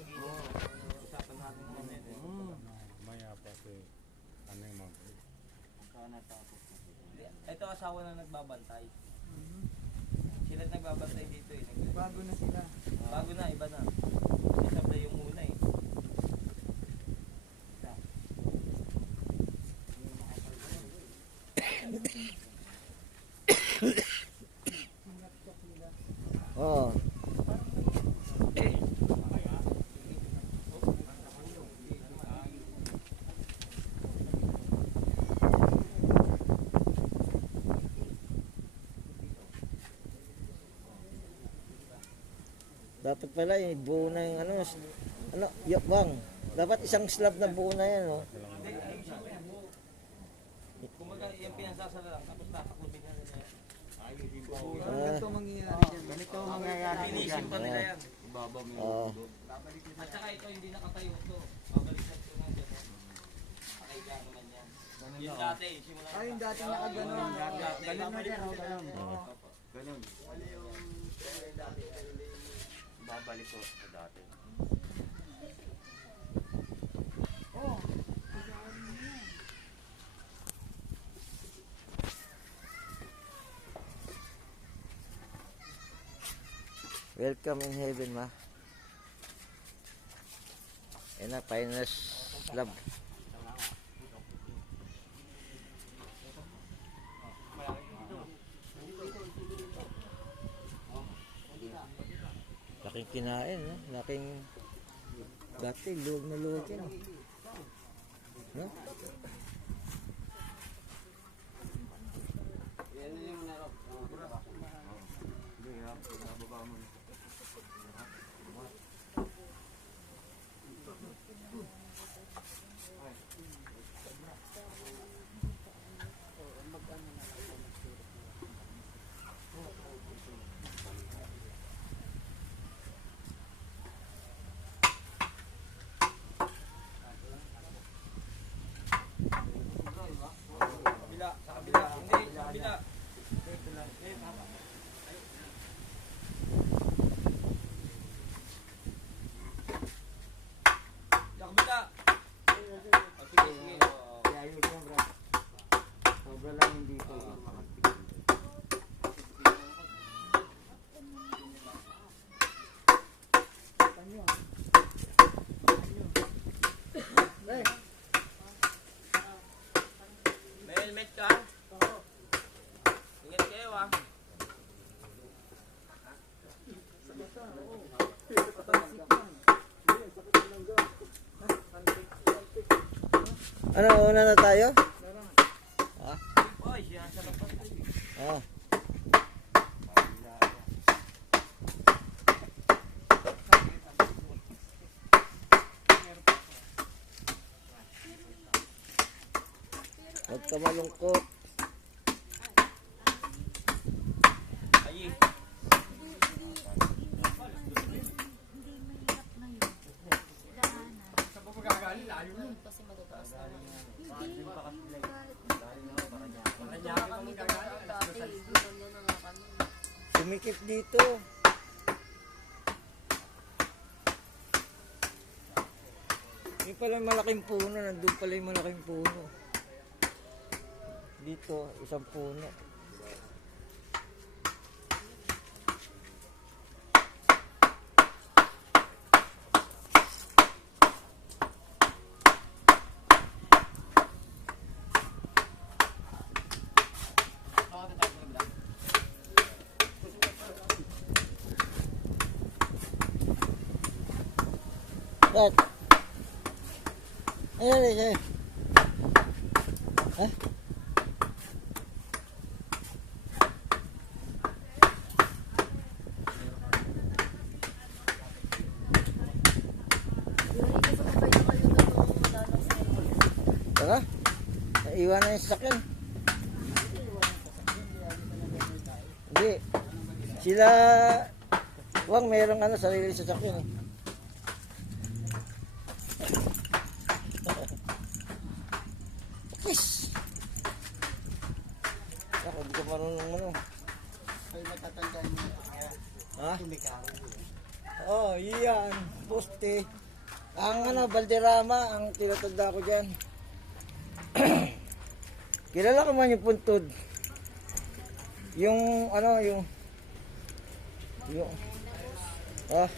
Usapan natin naman yun. Maya pa si ano yung mga Ito asawa na nagbabantay. Sila nagbabantay dito eh. Bago na sila. Bago na, iba na. Isabla yung una eh. Oh. Dapat pala yung buo na yung ano, yakbang. Dapat isang slab na buo na yan, oh. Kumbaga yung pinasasala lang, tapos tatakubin na nila yan. Ganito mangyayari dyan. ganito ang mangyayari mo Finisin dyan. pa nila yan. Oh. At saka ito hindi nakatayo ito. Babalikan ko nga dyan. Nakaiga naman yan. Yung dati, simula. Ay, yung dati nakaganon. Ganun na yan, ganun. Ganun. Babalik ko sa dati. Welcome in heaven, ma. Yan na, final slab. Laking kinain, no? Laking dati, luwag na luwag yan. No? Kabila, sa kabila. Hindi, sa kabila. Sa kabila. O, sige, sige. Kaya yun yan, bro. Sobra lang hindi ko. May helmet ka? Ingat kayo ah. Ano, una na tayo? Ha? Oy, siya sa labas. Oh. Huwag ka malungkot. Ayi. Kasi matataas naman. Sumikip dito. Yung pala yung malaking puno. Nandun pala yung malaking puno. Dito, isang puno. Dad. Ayan, ayan. Ha? Tara. Naiwan na yung sasakyan. Hindi. Sila, wang merong sarili sasakyan. Yes. Ako, hindi ka marunong Ay, matatandaan mo. Ha? Tumikaro. Oh, yan. Poste. Ang ano, Valderrama, ang tinatanda ko dyan. Kilala ko man yung puntod. Yung, ano, yung, ah,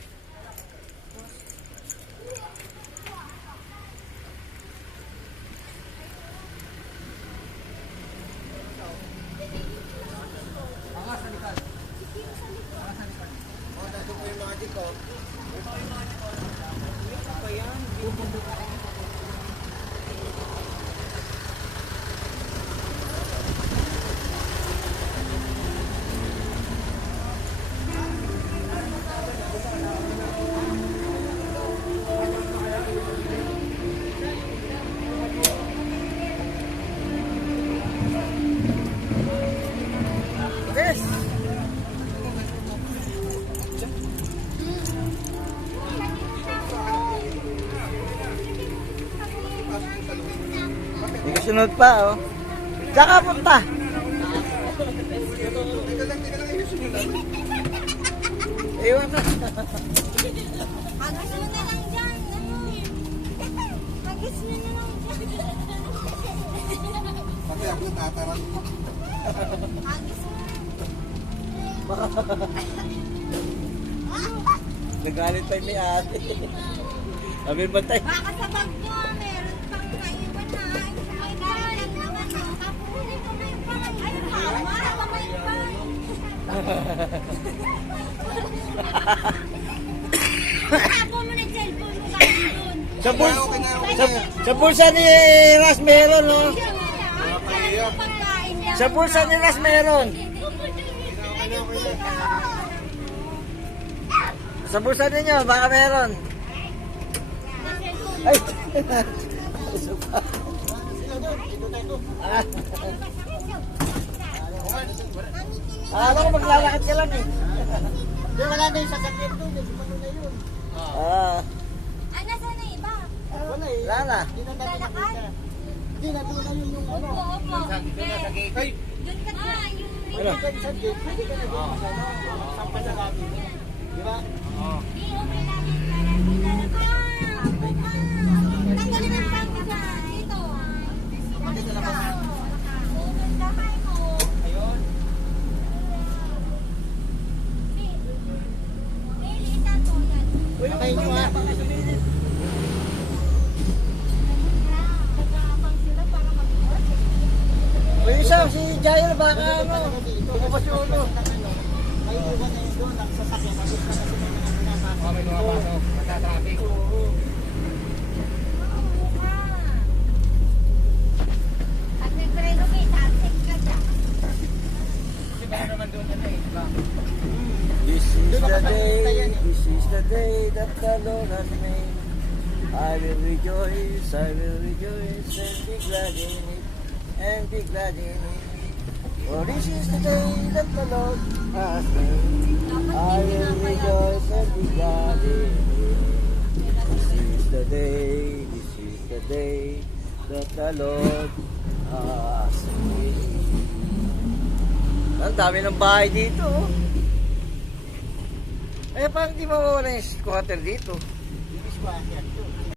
yes. May kasunod pa, oh. Saan ka punta? Iwan na. Agis mo na lang dyan. Agis mo na lang dyan. Pati ako tataran. Agis mo na. Nagalit tayo ni ate. Sabi ba tayo? Baka sa bag mo, meron pang kaiwan na. Ay, galing naman. Kapuli ko na yung pang. Ay, tama. Kamay pa. Tapo mo na yung cellphone mo. Galing dun. Sa bulsa ni Ras meron, no? Pagkain lang. Sa bulsa ni Ras meron. Sa bulsa ninyo, baka meron. Ay! Alam ko maglalakad ka lang eh. Di wala na yung sasakyan doon. Ano na yun? Ah, Ah, nasaan na iba? Wala eh. wala na. Hindi na natin Lalakad? nakita. Hindi na doon na yun yung ano. Opo, opo. Eh, Doon ka na. Yung Ano? Sa gate, hindi ka na doon sa ano. Sampa na natin. Di ba? Di, okay lang yung para di lalakad. Tanggalin ang pang ka dito. Gagawin mo. Ayun. Lilitan to yan. Patayin nyo ha. Nag-aabang sila para mag-work. May isa, si Jair baka ano. Bumabas yung ulo. May iwan na yun doon. Ang sasakyan. Mabit na kasi may mga pinapasok. May mga pasok. Matatraffic. Pag nag-renovate, asik ka dyan. Kasi meron naman doon ano eh. Diba? This is the day, this is the day that the Lord has made. I will rejoice and be glad in it, and be glad in it. For this is the day that the Lord has made. I will rejoice and be glad in it. This is the day that the Lord has made. Ang dami ng bahay dito, oh. Eh, parang di mawawala yung squatter dito. Hindi squatter.